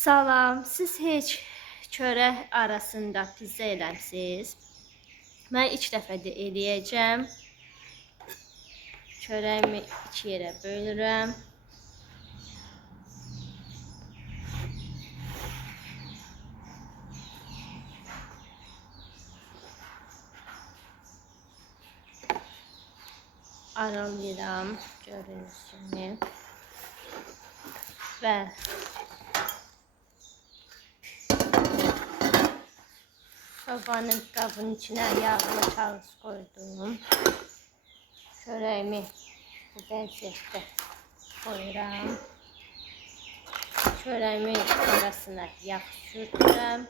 Salam, siz heç çörək arasında pizza eləmisiz? Mən ilk dəfədir eləyəcəm. Çörəyimi iki yerə bölürəm. Aralayıram, gördüyünüz kimi. Və sobanın qabının içinə yağlı kağız koydum. Çörəyimi bu vəziyyətdə koyuram. Çörəyimin arasına yağ sürtürəm.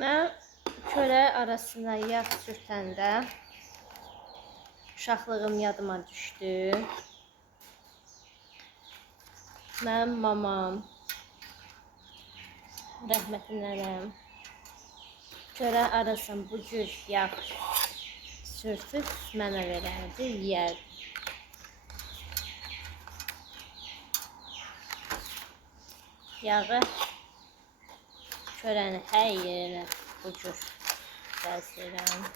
Mən çörək arasına yağ sürtəndə uşaqlığım yadıma düşdü. Mənim mamam, rəhmətli nənəm, çörək arasına bu cür yağ sürtüb mənə verərdi, yeyərdi. Yağı çörəyin hər yerinə bu cür gəzdirirəm.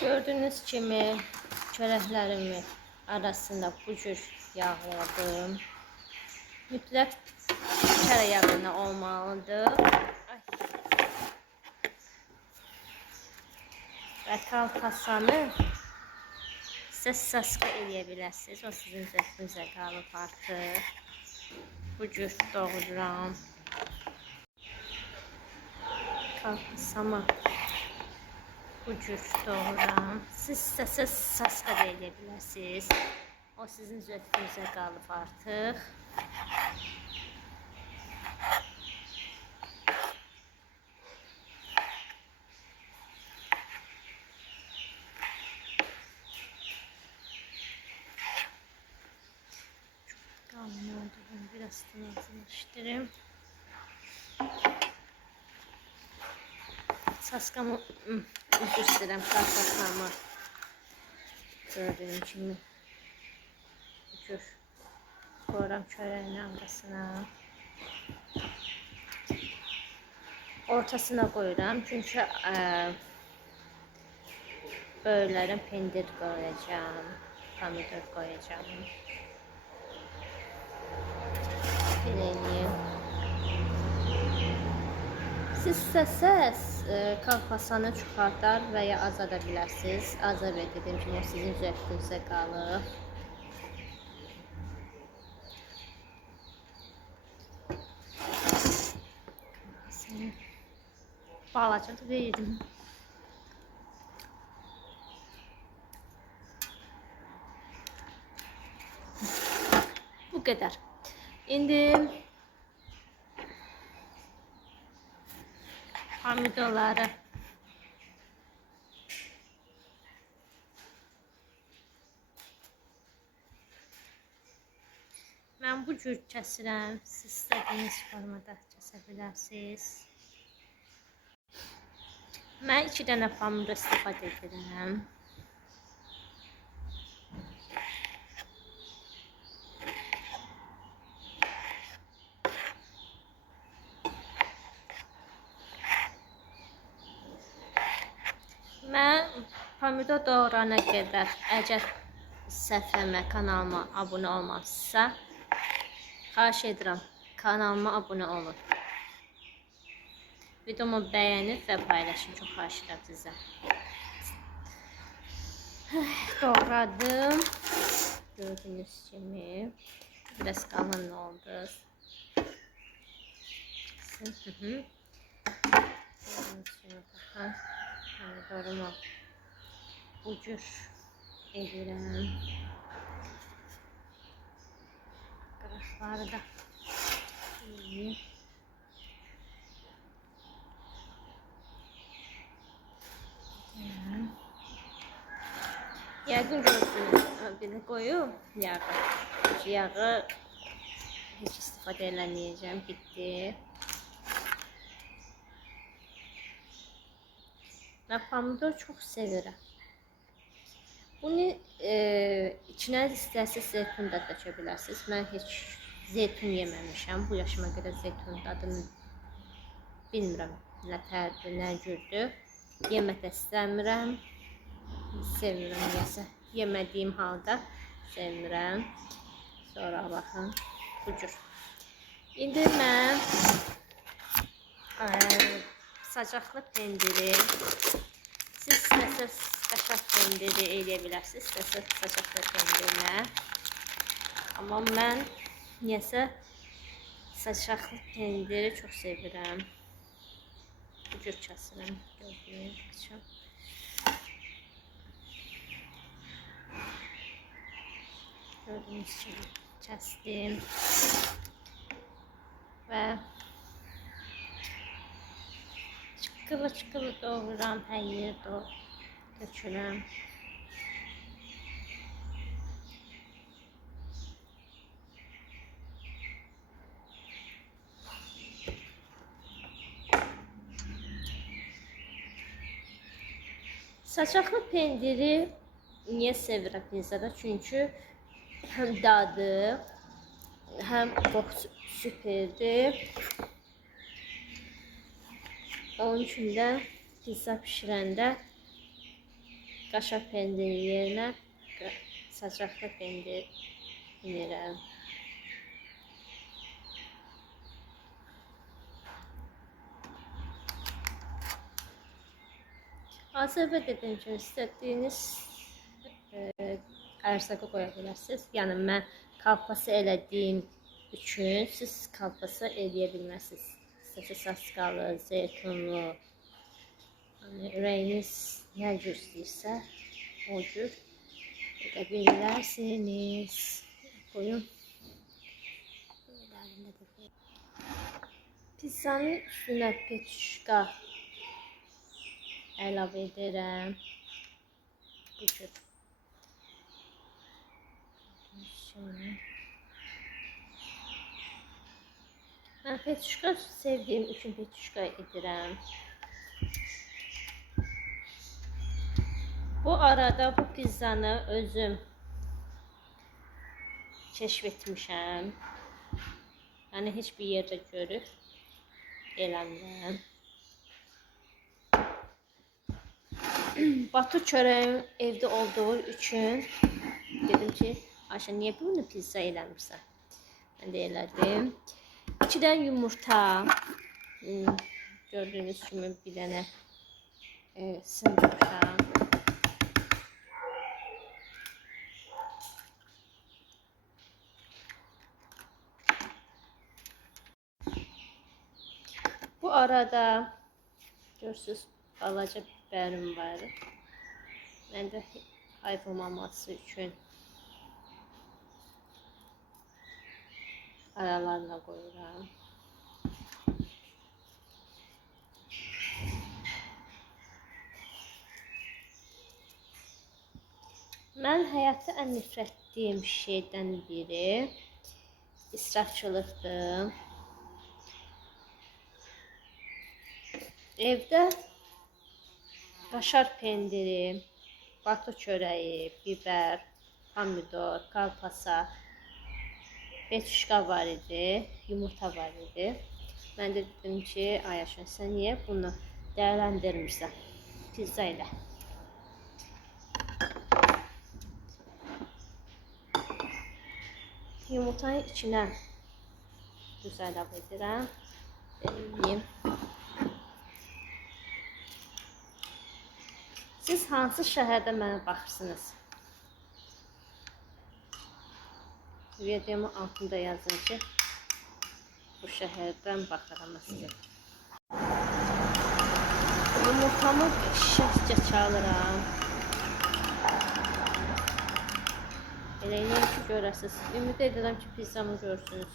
Gördüyünüz kimi çörəklərimi arasında bu cür yağladım. Mütləq çörək yağı olmalıdır. Və kolbasanı saska eləyə bilərsiniz. O sizin zövqünüzə qalıb artıq. Bu cür doğruram. Kolbasamı bu cür doğruram. Siz saska da eləyə bilərsiniz. O sizin zövqünüzə qalıb artıq. Biraz tınazlaştırayım. Saskamı üzr istəyirəm, kolbasamı gördüyüm kimi bu cür koyuram çörəyin arasına. Ortasına koyuram çünkü böylərim pendir koyacağım, pomidor koyacağım. Siz istəsəz kolbasanı çıxartar və ya azada bilərsiniz. Azad edəcəm ki, o sizin zövqünüzə qalır. Balaca da yedim. Bu qədər. İndi pomidorları mən bu cür kəsirəm. Siz istədiyiniz formada kəsə bilərsiniz. Mən 2 dənə pomidor istifadə edirəm. Mən pomidor doğrana qədər, əgər səhvimə kanalıma abunə olmazsa, xahiş edirəm kanalıma abunə olun. Videomu bəyənib və paylaşın, çox xahiş edirəm sizə. Doğradım. Gördüyünüz kimi biraz qalın oldu. Pomidorumu bu cür edirəm. Qırıqları da iyi. Yəqin gördünüz, beni koyub yağı. Yağı heç istifadə eləməyəcəm, bitdi. Mən pomidor çox sevirəm. Bunu içinə istərsiniz zeytun da dökə bilərsiniz. Mən heç zeytun yeməmişəm. Bu yaşıma qədər zeytun dadını bilmirəm. Nə tərdir, nə cürdür. Yemək də istəmirəm. Sevmirəm niyəsə. Yemədiyim halda sevmirəm. Sonra baxın. Bu cür. İndi mən sacaqlı pendiri, siz istəsəz qaşaq pendiri eləyə bilərsiniz, istəsəz sacaqlı pendirlə. Amma mən niyəsə sacaqlı pendiri çox sevirəm. Bu cür kəsirəm. Gördüyünüz kimi kəsdim və çıqqılı doğuram, hər yerdə dökürəm. Sacaqlı pendiri niyə sevirəm pizzada? Çünki həm dadı, həm qoxusu süperdir. Onun üçün də pizza pişirəndə qaşaq pendiri yerinə sacaqlı pendir yemirəm. Azərbaycan dediyim kimi istədiyiniz ərzaqı qoya bilərsiniz. Yəni mən kalpası elədiyim üçün siz kalpası eləyə bilmərsiniz. İstəsəz saskalı, zeytunlu, rəyiniz nə cür istəyirsə o cür edə bilərsiniz. Qoyun. Pizzanın üstünə peçuşka əlavə edirəm. Bu cür. Mən peçuşka sevdiyim üçün peçuşka edirəm. Bu arada bu pizzanı özüm keşf etmişəm. Yəni heç bir yerdə görüb eləmirəm. Batu çörəyim evdə olduğu üçün dedim ki, Ayşə niyə bunu pizza eləmirsən? Mən də elədim. 2 dənə yumurta, gördüyünüz kimi bir dənə sındırmışam. Bu arada görürsünüz balaca biberim var. Mən də kaybolmaması üçün aralarına koyuram. Mən həyatda ən nifrət etdiyim şeydən biri israfçılıqdır. Evdə kaşar pendiri, batu çöreği, biber, pomidor, kalpasa, peçuşka var idi, yumurta var idi. Mən də dedim ki, Ayşə, sən niyə bunu dəyərləndirmirsən pizza ilə? Yumurtanın içinə duz əlavə edirəm. Eləyim. Siz hansı şəhərdə mənə baxırsınız? Videomun altında yazın ki, bu şəhərdən baxıram sizə. Yumurtamı şəhcə çalıram. Eləyim ki, görəsiniz. Ümid edirəm ki, pizzamı görsünüz.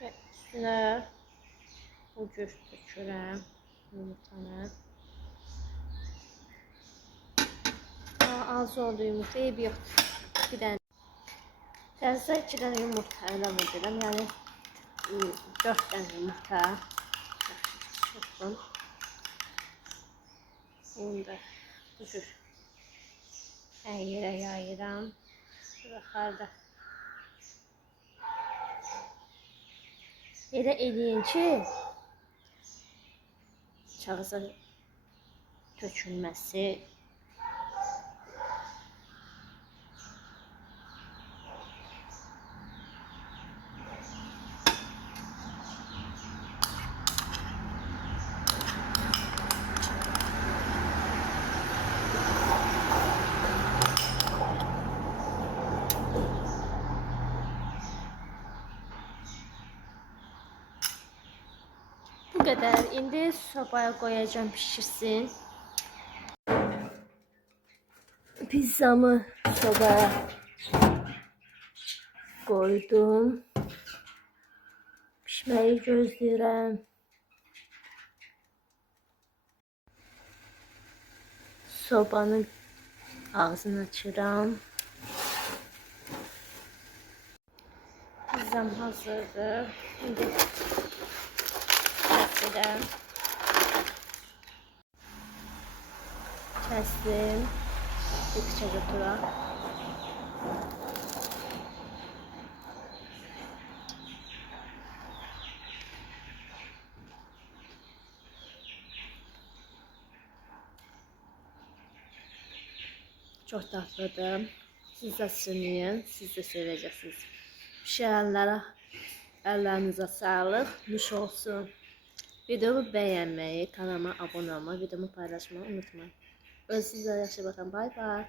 Və üstünə bu cür tökürəm yumurtanı. Az oldu yumurta, eybi yoxdur. Bir dənə. Təzə 2 dənə yumurta əlavə edirəm. Yəni 4 dənə yumurta. Çırpın. Bunu da bu cür hər yerə yayıram. Yuxarıda. Elə eləyin ki, kağıza tökülməsi bu qədər. İndi sobaya qoyacağım pişirsin. Pizzamı sobaya koydum. Pişməyi gözləyirəm. Sobanın ağzını açıram. Pizzam hazırdır. İndi kəsirəm. Kəsdim. Bir götürəm. Çok tatlıdır. Siz de sınayın. Siz de seveceksiniz. Pişirenlere ellerinize sağlık. Nuş olsun. Videomu beğenmeyi, kanalıma abone olmayı, videomu paylaşmayı unutmayın. Özünüze yaxşı bakın. Bye bye.